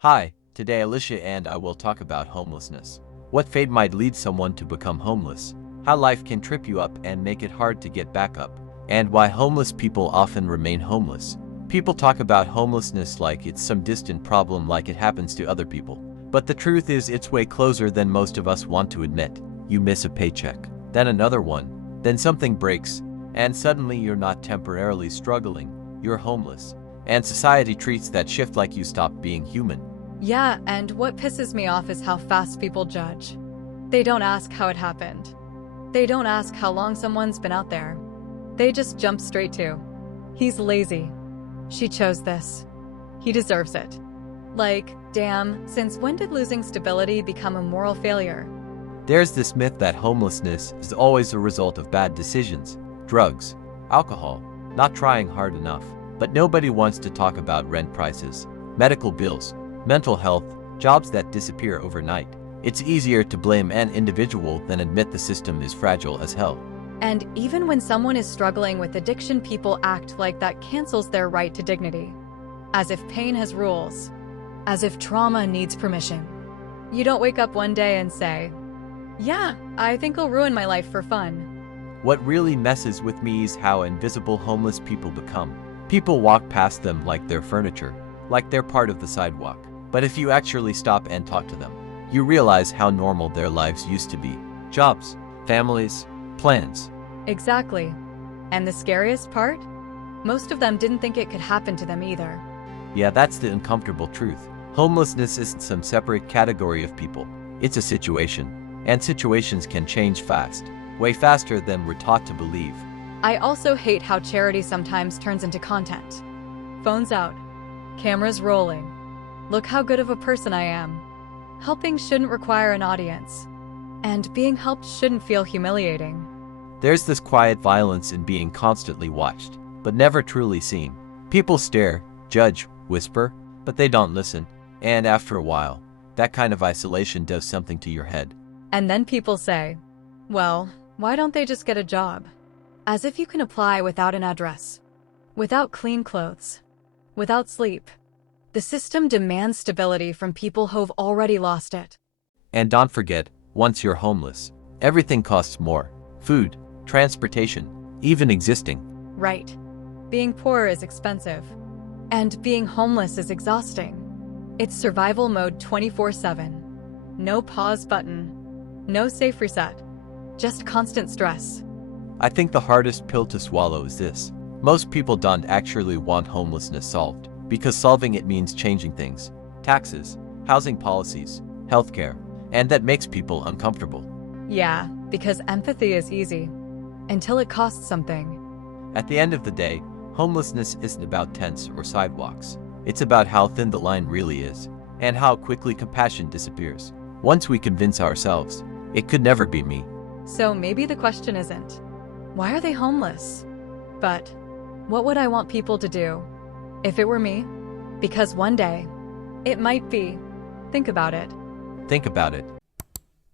Hi, today Alicia and I will talk about homelessness. What fate might lead someone to become homeless, how life can trip you up and make it hard to get back up, and why homeless people often remain homeless. People talk about homelessness like it's some distant problem, like it happens to other people. But the truth is, it's way closer than most of us want to admit. You miss a paycheck, then another one, then something breaks, and suddenly you're not temporarily struggling, you're homeless. And society treats that shift like you stopped being human. Yeah, and what pisses me off is how fast people judge. They don't ask how it happened. They don't ask how long someone's been out there. They just jump straight to, he's lazy. She chose this. He deserves it. Like, damn, since when did losing stability become a moral failure? There's this myth that homelessness is always a result of bad decisions, drugs, alcohol, not trying hard enough. But nobody wants to talk about rent prices, medical bills, mental health, jobs that disappear overnight. It's easier to blame an individual than admit the system is fragile as hell. And even when someone is struggling with addiction, people act like that cancels their right to dignity. As if pain has rules. As if trauma needs permission. You don't wake up one day and say, yeah, I think I'll ruin my life for fun. What really messes with me is how invisible homeless people become. People walk past them like they're furniture, like they're part of the sidewalk. But if you actually stop and talk to them, you realize how normal their lives used to be. Jobs, families, plans. Exactly. And the scariest part? Most of them didn't think it could happen to them either. Yeah, that's the uncomfortable truth. Homelessness isn't some separate category of people. It's a situation. And situations can change fast. Way faster than we're taught to believe. I also hate how charity sometimes turns into content. Phones out. Cameras rolling. Look how good of a person I am. Helping shouldn't require an audience. And being helped shouldn't feel humiliating. There's this quiet violence in being constantly watched, but never truly seen. People stare, judge, whisper, but they don't listen. And after a while, that kind of isolation does something to your head. And then people say, well, why don't they just get a job? As if you can apply without an address, without clean clothes, without sleep. The system demands stability from people who've already lost it. And don't forget, once you're homeless, everything costs more. Food, transportation, even existing. Right. Being poor is expensive. And being homeless is exhausting. It's survival mode 24/7. No pause button. No safe reset. Just constant stress. I think the hardest pill to swallow is this. Most people don't actually want homelessness solved, because solving it means changing things. Taxes, housing policies, healthcare, and that makes people uncomfortable. Yeah, because empathy is easy. Until it costs something. At the end of the day, homelessness isn't about tents or sidewalks. It's about how thin the line really is, and how quickly compassion disappears. Once we convince ourselves, it could never be me. So maybe the question isn't, why are they homeless? But, what would I want people to do? If it were me? Because one day, it might be. Think about it. Think about it.